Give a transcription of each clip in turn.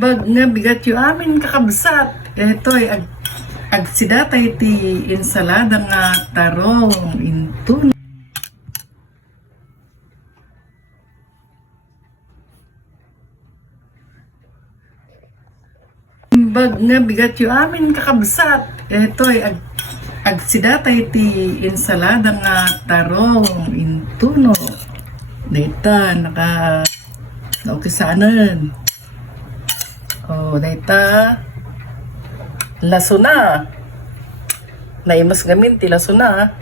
Imbag nga bigat yu amin kakabsat. Ito ay agsidatay ti ensalada nga tarong intun. Imbag nga bigat yu amin kakabsat. Ito ay agsidatay ti ensalada nga tarong intuno. Data naukisanan. Data lasuna. Naimas gamin ti lasuna.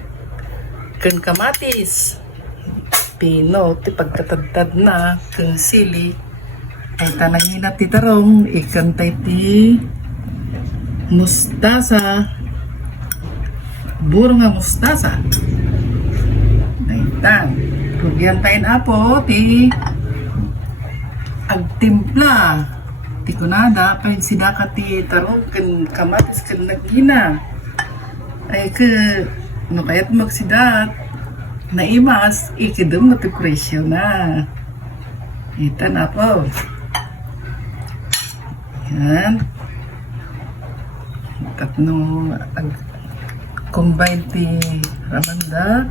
Ken kamatis. Pino ti pagkatadtad na ken sili. Ay tanangina ti tarong ikantay ti mustasa. Buro nga mustasa. Naitan. Rugyan tayo apo ti agtimpla. Ti kunada pain sidaka ti tarong ken kamatis ken nagina. Ay ke no kayat magsidat naimas ikidum na ti presyo na. Itan apo. Yan. Tatno combine ti ramanda.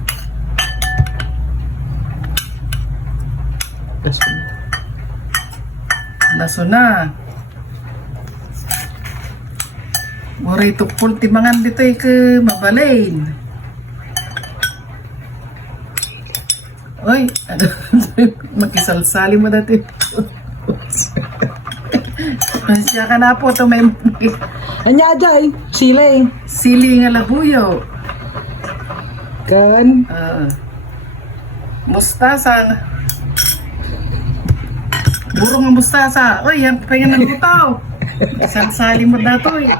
Lasuna. Waray tukpol ti mangan dito ke mabalain. Oy, makisalsali mo dati. Masya ka na po ito may Anya jay, sili. sili nga labuyo. Kan. Mustasa. Buro nga mustasa. Oy, yan pa yung nalutaw. Salsali mo na to eh.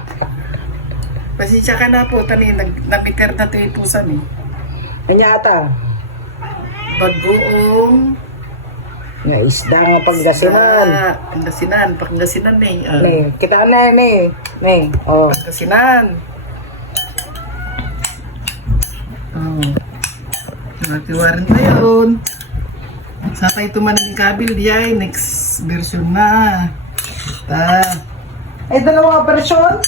Pasensya ka na po, tani, nabiter na ito yung pusan eh. Anya ata. Bagoong Nga isda nga Pangasinan. Pangasinan eh. Ne, kita na ne. Ne, oh. Pangasinan. Matiwarin na yun. Sa tayo tumanin kabil diay, next version na. Ay, dalawang operasyon?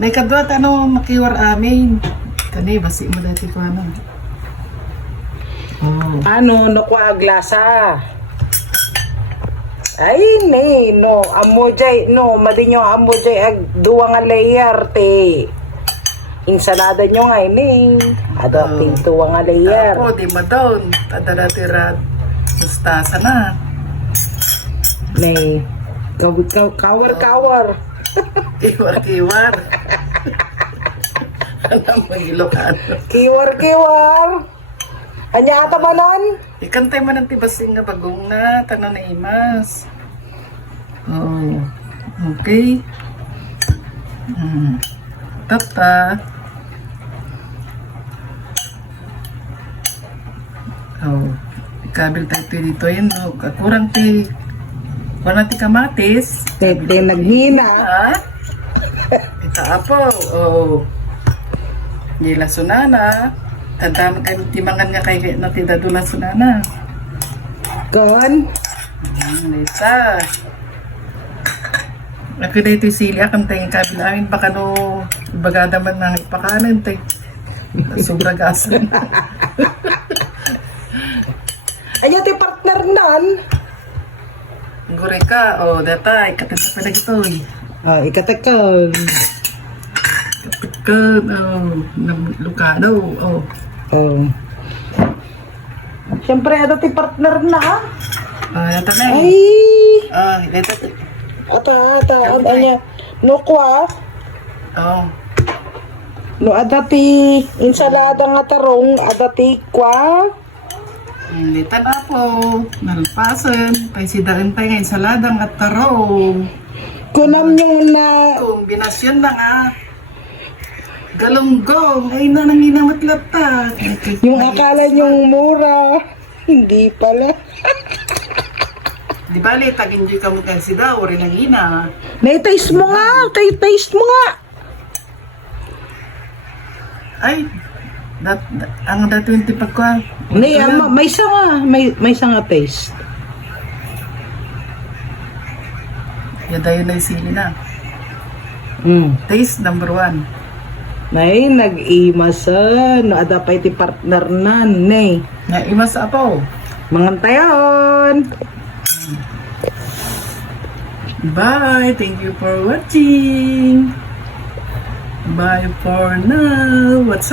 May kadwat, makiwar amin. Kani, basi mo dati ko ano. Ano, nakuha aglasa. Ay, ne, no. Amojay, no. Madinyo amojay ag duwa nga layer, te. Insalada nyo nga, ne. Adating tuwa nga layer. Ako, di madon. Tadalatira, mustasa na. Ne. Kawar. Kiwar. Alam mo, Ilocano. Kiwar. Anya ata ba nun? Ikantay man ang tibasing nga bagong na, tanan na imas. Okay. Tata. Ikabil tayo dito yun, no? Kakurang ti, wala ti kamatis. Tete, naghina. Ita apo, nila sunana. Ang dami tayo timangan nga kay natidadula sunana. Kan? Ita. Ako na ito sili, akang tayong kabil amin, baka no, bagada man na ipakanan tayo. Sobra gasan. Anya ti partner nan? Gure ka, datay, katanda pa na ito eh. Ikatakal. Ka, Lucado, Siyempre, ano ti partner na? Ito na Ay! ito. Ata, anya. No kwa? No adati ensalada nga tarong, adati kwa? Ito na po, nalpasan, paisidain tayo nga saladang at tarong. Kunam yung na... Kombinasyon na nga. Galunggong, ay na nanginamatlat ta. Yung akala nyong mura, hindi pala. Di bali, tag-enjoy ka mo kasi daw, rin ang ina. Na-taste mo nga, taste mo nga. Ay, ang dati yung tipag ko. May sanga, may sanga taste. Yadayon na sili na. Taste number 1. Nay, nag-imasan. No, ada pa iti partner na, nay. Nga imas apo. Mangantayon! Bye. Thank you for watching. Bye for now. What's